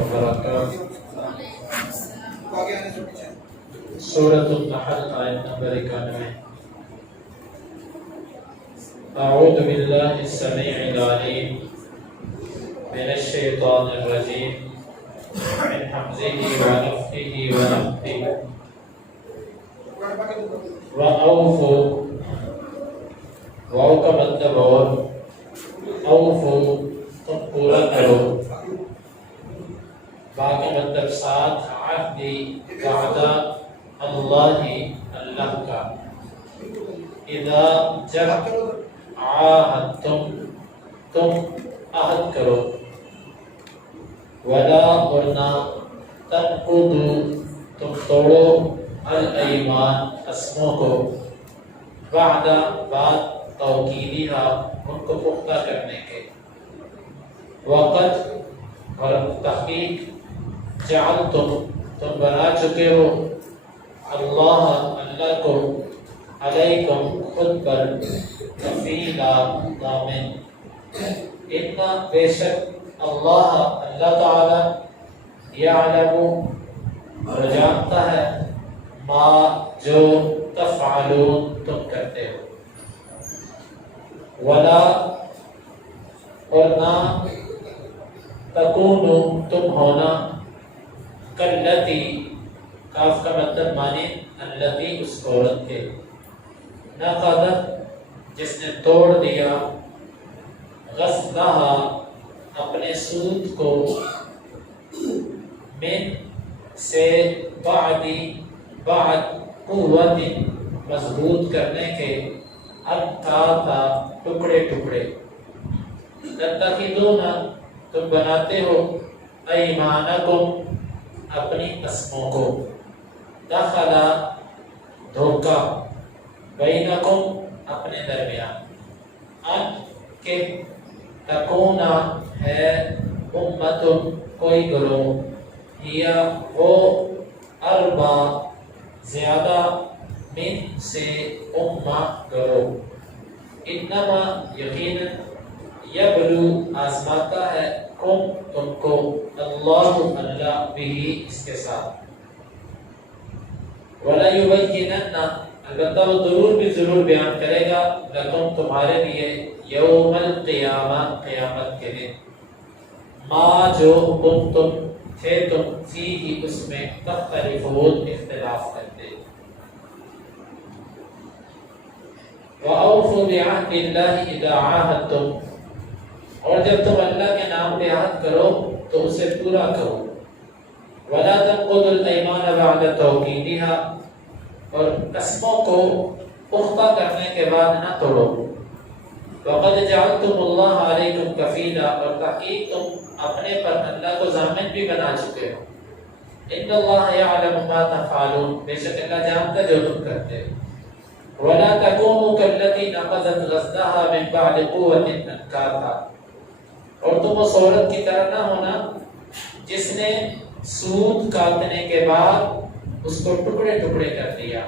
وبرکاتہ۔ سورۃ النحل آیت نمبر 91۔ اعوذ باللہ السمیع العلیم من الشیطان الرجیم من حمزہ ونفخہ ونفثہ۔ وَأَوْفُوا، واو کا مطلب اور اوفو تم پورا کرو، با کا مطلب ساتھ، عہدی وعدہ اللہ اللہ کا، اذا جب عاہدتم تم عہد کرو، ولا اور نہ تنقضوا تم توڑو الایمان قسموں کو، بعد توکیدہا ان کو پختہ کرنے کے، وقت اور تحقیق جعلتم تم بنا چکے ہو، اللہ اللہ کو، علیکم خود پر، کفیلا ضامن، اتنا بے شک اللہ اللہ تعالی یعلم اور جانتا ہے، ما جو تفعلون تم کرتے ہو، ولا اور نہ تکونو تم ہونا، کلتی کاف کا مطلب مانے التی اس عورت کے، نقضت جس نے توڑ دیا، غصبہا اپنے سود کو، من سے بعد قوت مضبوط کرنے کے، اکتا ٹکڑے ٹکڑے، تتخذون تم بناتے ہو، ایمانکم اپنی قسموں کو، دخلا دھوکہ، بینکم اپنے درمیان، ان کے تکونا ہے، امتن کوئی گروہ، یا وہ اربع زیادہ، من سے امہ گروہ، انما یقینا یبلو آزماتا ہے، کم تم کو، اللہ اللہ بھی اس کے ساتھ، ولا یبینن البتہ وہ ضرور بھی ضرور بیان کرے گا، لکم تمہارے لیے، یوم القیامہ قیامت کے دن، ما جو کنتم تھے تم، فیہ اس میں، تختلفون اختلاف کرتے۔ وَأَوْفُوا بِعَهْدِ اللَّهِ إِذَا عَاهَدتُّمْ اور جب تم اللہ کے نام پہ عہد کرو تو اسے پورا کرو، وَلَا تَنقُضُوا الْأَيْمَانَ بَعْدَ تَوْكِيدِهَا اور قسموں کو پختہ کرنے کے بعد نہ توڑو، وَقَدْ جَعَلْتُمُ اللَّهَ عَلَيْكُمْ كَفِيلًا اور تحقیق تم اپنے پر اللہ کو ضامن بھی بنا چکے ہو، إِنَّ اللَّهَ يَعْلَمُ مَا تَفْعَلُونَ بے شک اللہ جانتا جو تم کرتے ہو، وَلَا تَكُونُوا كَالَّتِي نَقَضَتْ غَزْلَهَا مِنْ بَعْدِ قُوَّةٍ أَنْكَاثًا اور تم اس عورت کی طرح نہ ہونا جس نے سود کاٹنے کے بعد اس کو ٹکڑے ٹکڑے کر دیا،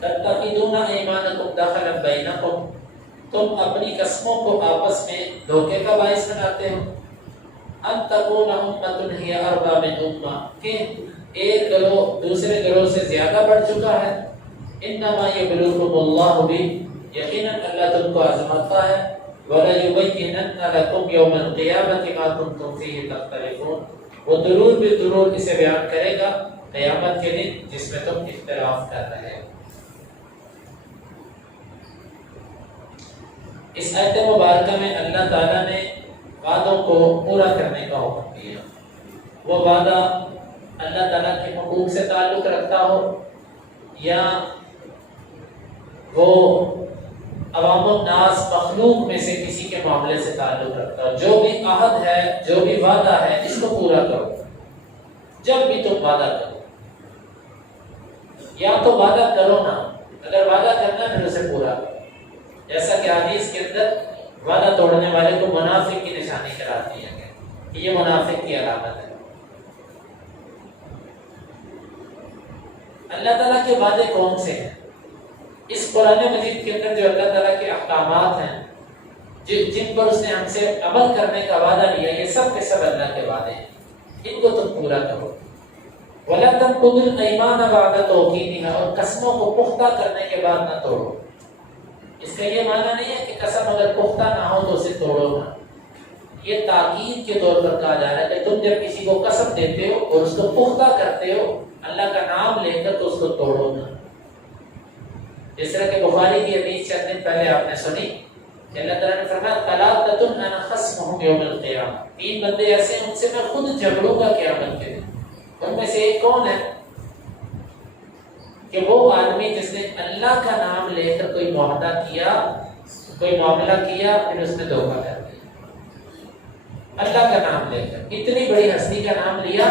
تَتَّخِذُونَ أَيْمَانَكُمْ دَخَلًا بَيْنَكُمْ تم اپنی قسموں کو آپس میں دھوکے کا باعث بناتے ہو، أَن تَكُونَ أُمَّةٌ هِيَ أَرْبَىٰ مِنْ أُمَّةٍ کہ ایک گروہ دوسرے گروہ سے زیادہ بڑھ چکا ہے، انما یبلوکم اللہ بھی یقیناً اللہ تم کو آزماتا ہے، وَلَيُبَيِّنَنَّ لَكُمْ يَوْمَ الْقِيَامَةِ مَا كُنْتُمْ فِيهِ تَخْتَلِفُونَ وہ ضرور بھی ضرور اسے بیان کرے گا قیامت کے دن جس میں تم اختلاف کر رہے ہو۔ اس آیت مبارکہ میں اللہ تعالیٰ نے وعدوں کو پورا کرنے کا حکم دیا، وہ وعدہ اللہ تعالیٰ کے حقوق سے تعلق رکھتا ہو یا وہ عوام الناس مخلوق میں سے کسی کے معاملے سے تعلق رکھتا ہو، جو بھی عہد ہے جو بھی وعدہ ہے اس کو پورا کرو، جب بھی تم وعدہ کرو، یا تو وعدہ کرو نا، اگر وعدہ کرنا پھر اسے پورا کرو، جیسا کہ حدیث کے اندر وعدہ توڑنے والے کو منافق کی نشانی قرار دیا گیا کہ یہ منافق کی علامت ہے۔ اللہ تعالیٰ کے وعدے کون سے ہیں؟ اس قرآن مجید کے اندر جو اللہ تعالیٰ کے احکامات ہیں جن پر اس نے ہم سے عمل کرنے کا وعدہ لیا، یہ سب کے سب اللہ کے وعدے ہیں۔ ان کو تم پورا کرو. وَلَا تَنقُضُوا الْأَيْمَانَ بَعْدَ تَوْكِيدِهَا، اور قسموں کو پختہ کرنے کے بعد نہ توڑو. اس کا یہ معنی نہیں ہے کہ قسم اگر پختہ نہ ہو تو اسے توڑو نہ. یہ تاکید کے طور پر کہا جا رہا ہے کہ تم جب کسی کو قسم دیتے ہو اور اس کو پختہ کرتے ہو اللہ کا نام لے کر تو اس کو توڑو نہ. جس طرح کہ بخاری کی حدیث چند دن پہلے آپ نے سنی کہ اللہ تعالیٰ نے فرمایا ثلاثۃ انا خصمهم یوم القیامہ، 3 بندے ایسے ہیں ان سے میں خود جھگڑوں گا قیامت کے دن. ان میں سے ایک کون ہے؟ کہ وہ آدمی جس نے اللہ کا نام لے کر کوئی معاہدہ کیا، کوئی معاملہ کیا، پھر اس نے دھوکہ کر دیا. اللہ کا نام لے کر اتنی بڑی ہستی کا نام لیا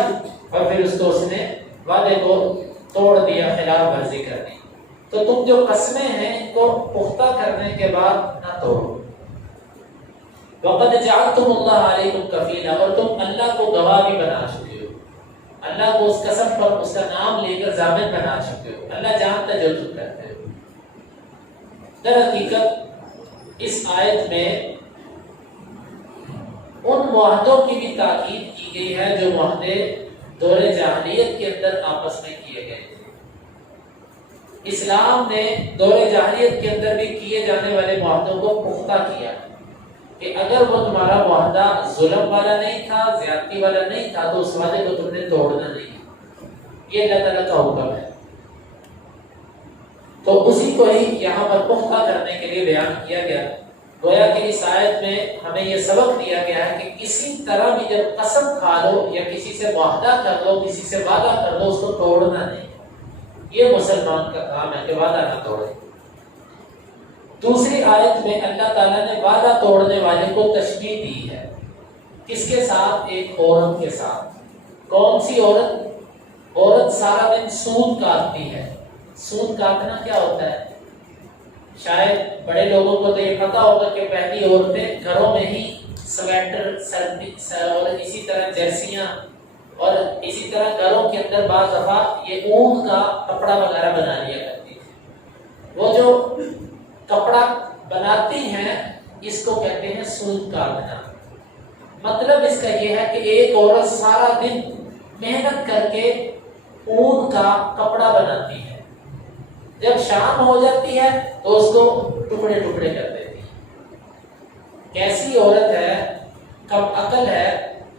اور پھر اس کو اس نے وعدے کو توڑ دیا، خلاف ورزی کر دی. تو تم جو قسمیں ہیں ان کو پختہ کرنے کے بعد نہ توڑو. وقد جعلتم اللہ علیکم کفیلا، اور تم اللہ کو گواہ بھی بنا چکے ہو، اللہ کو اس قسم پر اس کا نام لے کر ضامن بنا چکے ہو. اللہ جانتا جو تم کرتے ہو. در حقیقت اس آیت میں ان معاہدوں کی بھی تاکید کی گئی ہے جو معاہدے دور جاہلیت کے اندر آپس میں کیے گئے تھے. اسلام نے دور جاہلیت کے اندر بھی کیے جانے والے معاہدوں کو پختہ کیا کہ اگر وہ تمہارا معاہدہ ظلم والا نہیں تھا، زیادتی والا نہیں تھا، تو اس وعدے کو تم نے توڑنا نہیں. یہ اللہ تعالیٰ کا حکم ہے. تو اسی کو ہی یہاں پر پختہ کرنے کے لیے بیان کیا گیا. گویا کہ اس آیت میں ہمیں یہ سبق دیا گیا ہے کہ کسی طرح بھی جب قسم کھا لو یا کسی سے معاہدہ کر لو، کسی سے وعدہ کر لو، اس کو توڑنا نہیں. یہ مسلمان کا کام ہے کہ وعدہ نہ توڑے. دوسری آیت میں اللہ تعالیٰ نے وعدہ توڑنے والے کو تشبیہ دی ہے. کس کے ساتھ؟ ایک عورت کے ساتھ. کون سی عورت؟ عورت سارا دن سود کاٹتی ہے. سود کاٹنا کیا ہوتا ہے؟ شاید بڑے لوگوں کو تو یہ پتا ہوگا کہ پہلی عورتیں گھروں میں ہی سویٹر، سردی اور اسی طرح جرسیاں اور اسی طرح گھروں کے اندر بعض دفعہ یہ اون کا کپڑا وغیرہ بنا لیا کرتی تھی. وہ جو کپڑا بناتی ہیں اس کو کہتے ہیں سود کاٹنا. مطلب اس کا یہ ہے کہ ایک عورت سارا دن محنت کر کے اون کا کپڑا بناتی ہے، جب شام ہو جاتی ہے تو اس کو ٹکڑے ٹکڑے کر دیتی ہے. کیسی عورت ہے، کم عقل ہے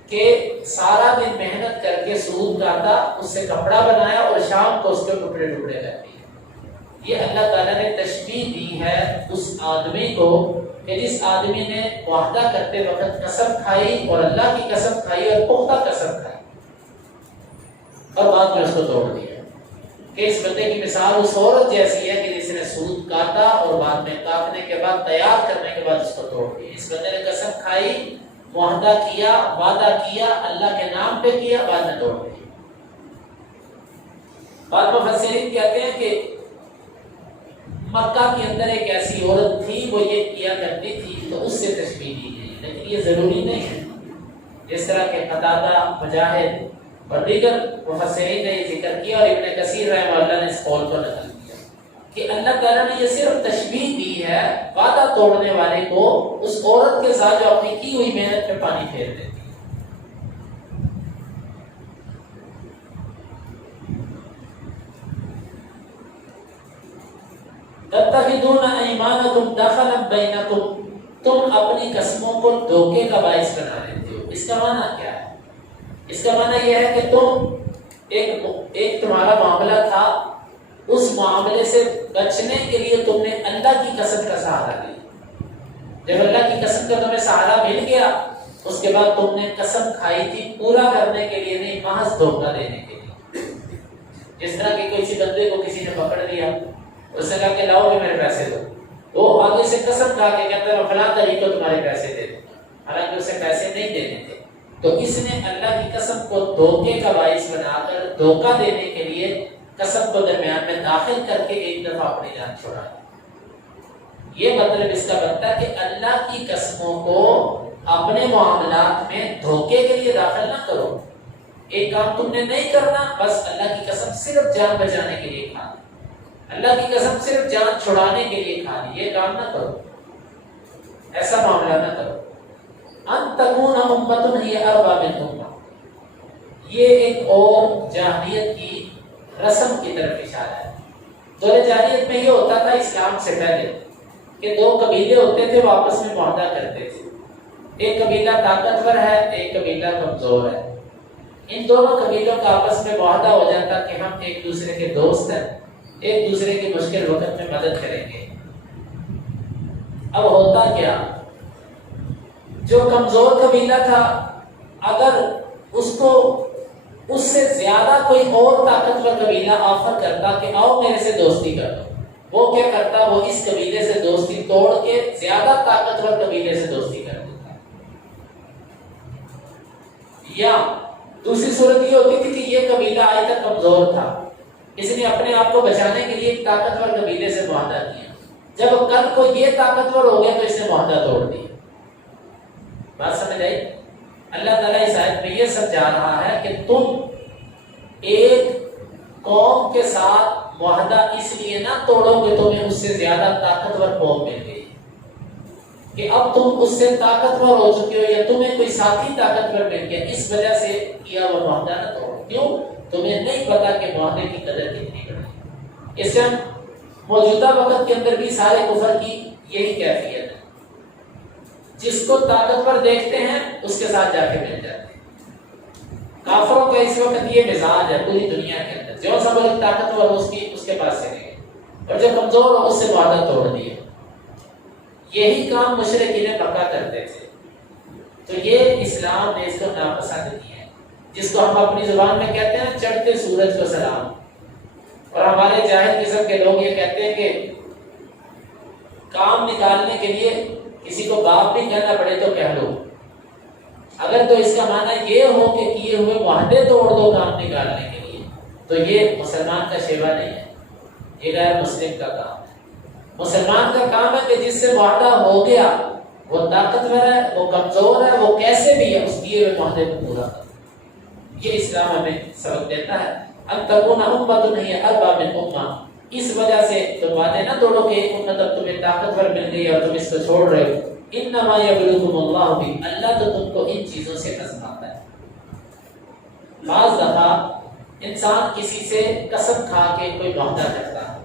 کہ سارا دن محنت کر کے سود کاٹا، اس سے کپڑا بنایا اور شام کو اس کے ٹکڑے ٹکڑے کرتی ہے. یہ اللہ تعالیٰ نے تشبیہ دی ہے اس آدمی کو کہ جس آدمی نے معاہدہ کرتے وقت قسم کھائی اور اللہ کی قسم کھائی اور پختہ قسم کھائی اور بعد میں اس کو توڑ دیا. کہ اس بندے کی مثال اس عورت جیسی ہے کہ جس نے سود کاٹا اور بعد میں کاٹنے کے بعد تیار کرنے کے بعد اس کو توڑ دیا. اس بندے نے قسم کھائی، معاہدہ کیا، وعدہ کیا، اللہ کے نام پہ کیا، بعد میں توڑ دیا. بعد مفسرین کہتے ہیں کہ مکہ کے اندر ایک ایسی عورت تھی، وہ یہ کیا کرتی تھی، تو اس سے تشبیہ دی گئی. لیکن یہ ضروری نہیں ہے. جس طرح کہ قتادہ، مجاہد اور دیگر مفسرین نے یہ ذکر کیا اور ابن کثیر رحمہ اللہ نے اس قول کو نقل کیا کہ اللہ تعالیٰ نے یہ صرف تشبیہ دی ہے وعدہ توڑنے والے کو اس عورت کے ساتھ جو اپنی کی ہوئی محنت میں پانی پھیر دیتی ہے. تتخذون ایمانکم دخلا بینکم، تم اپنی قسموں کو دھوکے کا باعث بنا لیتے ہو. اس کا معنی کیا ہے؟ اس کا معنی یہ ہے کہ تم ایک تمہارا معاملہ تھا، اس معاملے سے بچنے کے لیے تم نے اللہ کی قسم کا سہارا لیا. جب اللہ کی قسم کا تمہیں سہارا مل گیا، اس کے بعد تم نے قسم کھائی تھی پورا کرنے کے لیے نہیں، محض دھوکہ دینے کے لیے. جس طرح کہ کسی بندے کو کسی نے پکڑ لیا، اس نے کہا کہ لاؤ کہ میرے پیسے دو، وہ آگے سے قسم کھا کے کہتا ہے میں فلاں تاریخ کو تمہارے پیسے دے دوں، حالانکہ اسے پیسے نہیں دینے تھے. تو اس نے اللہ کی قسم کو دھوکے کا باعث بنا کر دھوکہ دینے کے لیے قسم کو درمیان میں داخل کر کے ایک دفعہ اپنی جان چھوڑا. یہ مطلب اس کا بنتا ہے کہ اللہ کی قسموں کو اپنے معاملات میں دھوکے کے لیے داخل نہ کرو. ایک کام تم نے نہیں کرنا، بس اللہ کی قسم صرف جان بچانے کے لیے کھا لی، اللہ کی قسم صرف جان چھڑانے کے لیے کھا لی. یہ کام نہ کرو، ایسا معاملہ نہ کرو. ان تکون امۃ ہی اربا من امۃ، یہ ایک اور جاہلیت کی رسم کی طرف اشارہ ہے۔ دور جاہلیت میں یہ ہوتا تھا اسلام سے پہلے کہ دو قبیلے ہوتے تھے، وہ آپس میں معاہدہ کرتے تھے، ایک قبیلہ طاقتور ہے، ایک قبیلہ کمزور ہے۔ ان دونوں قبیلوں کا آپس میں معاہدہ ہو جاتا کہ ہم ایک دوسرے کے دوست ہیں، ایک دوسرے کی مشکل وقت میں مدد کریں گے۔ اب ہوتا کیا، جو کمزور قبیلہ تھا اگر اس کو اس سے زیادہ کوئی اور طاقتور قبیلہ آفر کرتا کہ آؤ میرے سے دوستی کر دو، وہ کیا کرتا، وہ اس قبیلے سے دوستی توڑ کے زیادہ طاقتور قبیلے سے دوستی کر دیتا۔ یا دوسری صورت یہ ہوتی تھی کہ یہ قبیلہ آج تک کمزور تھا، اس نے اپنے آپ کو بچانے کے لیے ایک طاقتور قبیلے سے معاہدہ کیا، جب کل کو یہ طاقتور ہو گیا تو اس نے معاہدہ توڑ دیا۔ بات سمجھ آئی؟ اللہ تعالیٰ اس آیت میں یہ سمجھا رہا ہے کہ تم ایک قوم کے ساتھ معاہدہ اس لیے نہ توڑو کہ تمہیں اس سے زیادہ طاقتور قوم مل گئی، کہ اب تم اس سے طاقتور ہو چکے ہو یا تمہیں کوئی ساتھی طاقتور مل گیا، اس وجہ سے کیا وہ معاہدہ نہ توڑو۔ کیوں؟ تمہیں نہیں پتا کہ معاہدے کی قدر کتنی بڑی۔ اس سے موجودہ وقت کے اندر بھی سارے کفر کی یہی کیفیت ہے، جس کو طاقتور دیکھتے ہیں اس کے ساتھ جا کے مل جاتے ہیں۔ کافروں کا اس وقت یہ مزاج ہے پوری دنیا کے اندر، جو سب لوگ طاقتور ہو اس کے پاس چلے گئے، اور جو کمزور ہو اس سے معاہدہ توڑ دیا۔ یہی کام مشرکین مکہ کرتے تھے، تو یہ اسلام نے اس کو ناپسند کیا ہے، جس کو ہم اپنی زبان میں کہتے ہیں چڑھتے سورج کو سلام۔ اور ہمارے جاہل قسم کے لوگ یہ کہتے ہیں کہ کام نکالنے کے لیے کسی کو باپ بھی کہنا پڑے تو کہہ لو، اگر تو اس کا معنی یہ ہو کہ کیے ہوئے معاہدے توڑ دو کام نکالنے کے لیے، تو یہ مسلمان کا شیوا نہیں ہے، یہ غیر مسلم کا کام ہے۔ مسلمان کا کام ہے کہ جس سے معاہدہ ہو گیا وہ طاقتور ہے، وہ کمزور ہے، وہ کیسے بھی ہے اس کیے ہوئے معاہدے کو پورا کرے۔ یہ اسلام ہمیں سبق دیتا ہے۔ ان تکون امۃ ہی اربا من امہ، اس وجہ سے تم وعدے نہ توڑو کہ ایک امت اب تمہیں طاقتور مل گئی اور تم اس کو چھوڑ رہے ہو۔ انما یبلوکم اللہ بھی، اللہ تو تم کو ان چیزوں سے آزماتا ہے۔ بعض دفعہ انسان کسی سے قسم کھا کے کوئی معاہدہ کرتا ہے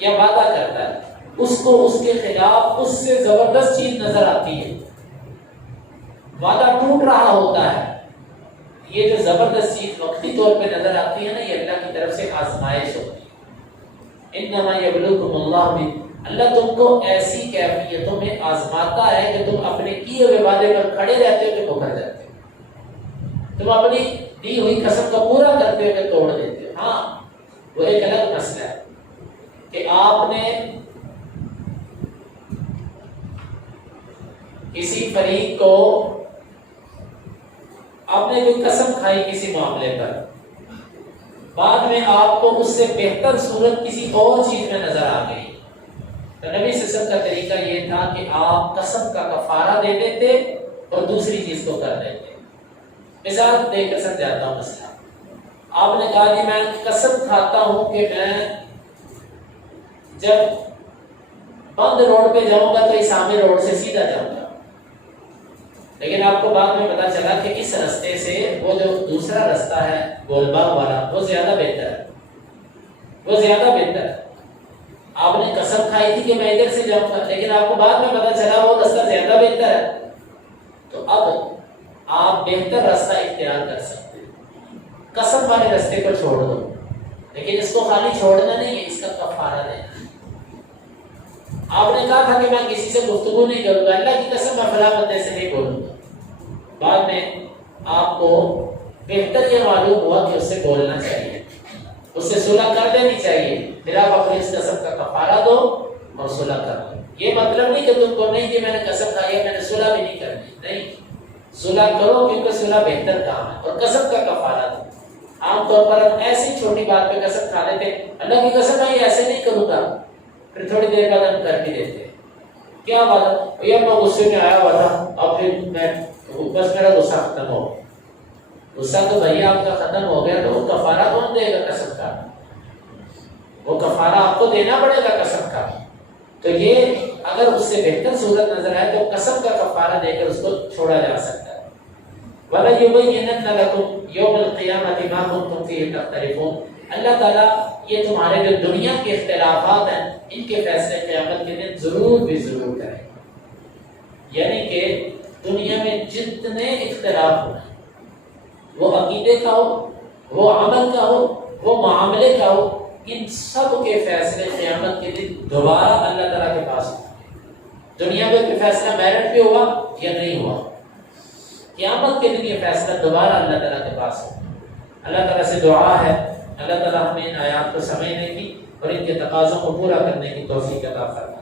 یا وعدہ کرتا ہے، اس کو اس کے خلاف اس سے زبردست چیز نظر آتی ہے، وعدہ ٹوٹ رہا ہوتا ہے، یہ جو زبردست چیز وقتی طور پہ نظر آتی ہے نا، یہ اللہ کی طرف سے آزمائش ہوتی ہے۔ انما یبلوکم اللہ بھی، اللہ تم کو ایسی کیفیتوں میں آزماتا ہے کہ تم اپنے کیے ہوئے وعدے پر کھڑے رہتے ہو کہ مکر جاتے ہو، تم اپنی دی ہوئی قسم کو پورا کرتے ہو کہ توڑ دیتے ہو۔ ہاں وہ ایک الگ مسئلہ ہے کہ آپ نے کسی فریق کو، آپ نے کوئی قسم کھائی کسی معاملے پر، بعد میں آپ کو اس سے بہتر صورت کسی اور چیز میں نظر آ گئی، تو نبی صلی اللہ علیہ وسلم کا طریقہ یہ تھا کہ آپ قسم کا کفارہ دے دیتے اور دوسری چیز کو کر دیتے۔ مثال دے کر سمجھاتا ہوں مسئلہ۔ آپ نے کہا کہ میں قسم کھاتا ہوں کہ میں جب بند روڈ پہ جاؤں گا تو اسامی روڈ سے سیدھا جاؤں گا، لیکن آپ کو بعد میں پتا چلا کہ اس رستے سے وہ جو دوسرا رستہ ہے گول باغ والا وہ زیادہ بہتر ہے، وہ زیادہ بہتر ہے۔ آپ نے قسم کھائی تھی کہ میں ادھر سے جاؤں گا، لیکن آپ کو بعد میں پتا چلا وہ راستہ زیادہ بہتر ہے، تو اب آپ بہتر راستہ اختیار کر سکتے ہیں۔ قسم والے راستے کو چھوڑ دو، لیکن اس کو خالی چھوڑنا نہیں ہے، اس کا کفارہ دینا۔ آپ نے کہا تھا کہ میں کسی سے گفتگو نہیں کروں گا، اللہ کی قسم میں فلاں بندے سے نہیں بولوں گا، بعد میں آپ کو بہتر یہ معلوم ہوا کہ اس سے بولنا چاہیے، اس سے صلح کر دینی چاہیے، پھر آپ اپنی اس قسم کا کفارہ دو اور صلح کر دو۔ یہ مطلب نہیں کہ تم کو نہیں کہ میں نے قسم کھائی ہے میں نے صلح بھی نہیں کرنی، نہیں، صلح کرو کیونکہ صلح بہتر کام ہے، اور قسم کا کفارہ دو۔ عام طور پر ہم ایسی چھوٹی بات پہ قسم کھا لیتے، اللہ کی قسم میں یہ ایسے نہیں کروں گا، پھر تھوڑی دیر بعد ہم کر بھی دیتے۔ کیا بات ہے، میں غصے میں آیا ہوا تھا، اب پھر میں بس میرا غصہ ختم ہو گیا، غصہ تو بھیا آپ کا ختم ہو گیا، تو وہ کفارہ کون دے گا قسم کا؟ وہ کفارہ آپ کو دینا پڑے گا قسم کا۔ تو یہ اگر اس سے بہتر صورت نظر آئے تو قسم کا کفارہ دے کر اس کو چھوڑا جا سکتا ہے۔ وَلَيُبَيِّنَنَّ لَكُمْ يَوْمَ الْقِيَامَةِ مَا كُنْتُمْ فِيهِ تَخْتَلِفُونَ۔ اللہ تعالیٰ یہ تمہارے جو دنیا کے اختلافات ہیں ان کے فیصلے قیامت کے دن ضرور بھی ضرور کریں گے۔ یعنی کہ دنیا میں جتنے اختلاف ہو، وہ عقیدے کا ہو، وہ عمل کا ہو، وہ معاملے کا ہو، ان سب کے فیصلے قیامت کے دن دوبارہ اللہ تعالیٰ کے پاس ہوں گے۔ دنیا میں کوئی فیصلہ میرٹ پہ ہوا یا نہیں ہوا، قیامت کے دن یہ فیصلہ دوبارہ اللہ تعالیٰ کے پاس ہے۔ اللہ تعالیٰ سے دعا ہے اللہ تعالیٰ ہمیں ان آیات کو سمجھنے کی اور ان کے تقاضوں کو پورا کرنے کی توفیق عطا فرمائے۔